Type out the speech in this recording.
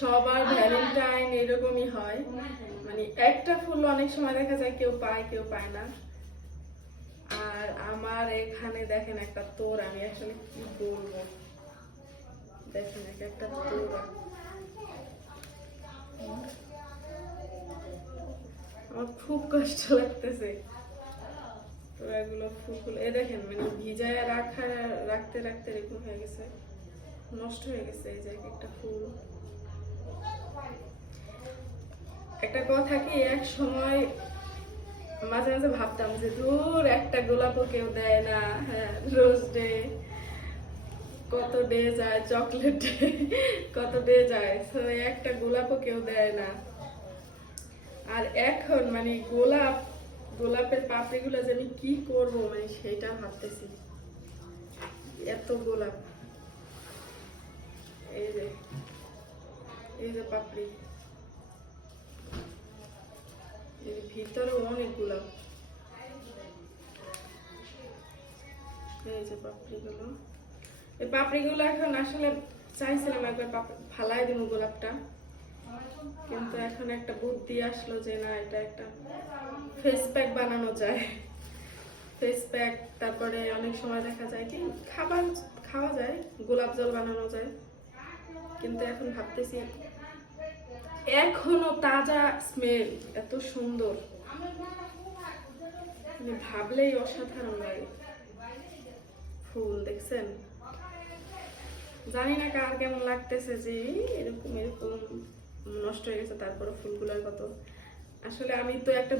সবার ভ্যালেন্টাইন এরকমই হয়, মানে একটা ফুল অনেক সময় দেখা যায় কেউ পায় কেউ পায় না। আর আমার এখানে দেখেন একটা তোর, আমি আসলে কি বলবো, দেখেন একটা তোড়া, আমার খুব কষ্ট লাগতেছে। তো এগুলো ফুলগুলো এ দেখেন মানে ভিজায় রাখতে রাখতে এরকম হয়ে গেছে, নষ্ট হয়ে গেছে। এই যে একটা ফুল, একটা কথা কি, এক সময় মাঝে মাঝে ভাবতাম যে দূর একটা গোলাপও কেউ দেয় না, হ্যাঁ রোজ ডে কত ডে যায়, চকলেট ডে কত ডে যায়, তো একটা গোলাপও কেউ দেয় না। আর এখন মানে গোলাপের পাপড়িগুলো যে আমি কি করব মানে সেটা ভাবতেছি, এত গোলাপ। এই যে এই যে পাপড়ি, এর ভিতরে অনেক গোলাপ। এই যে পাপড়িগুলো, এই পাপড়িগুলো এখন আসলে চাইছিলাম একবার ফালাই দিব গোলাপটা, কিন্তু এখন একটা বুদ্ধি আসলো যে না, এটা একটা ফেস প্যাক বানানো যায়। ফেস প্যাক, তারপরে অনেক সময় দেখা যায় কি খাবার খাওয়া যায়, গোলাপ জল বানানো যায়। কিন্তু এখন ভাবতেছি, এখনো তাজা স্মেল, এত সুন্দর, মানে ভাবলেই অসাধারণ লাগে। ফুল দেখছেন, জানি না কার কেমন লাগতেছে যে এরকম এরকম নষ্ট হয়ে গেছে, তারপরে ফুলগুলোর কত, আসলে আমি তো একটা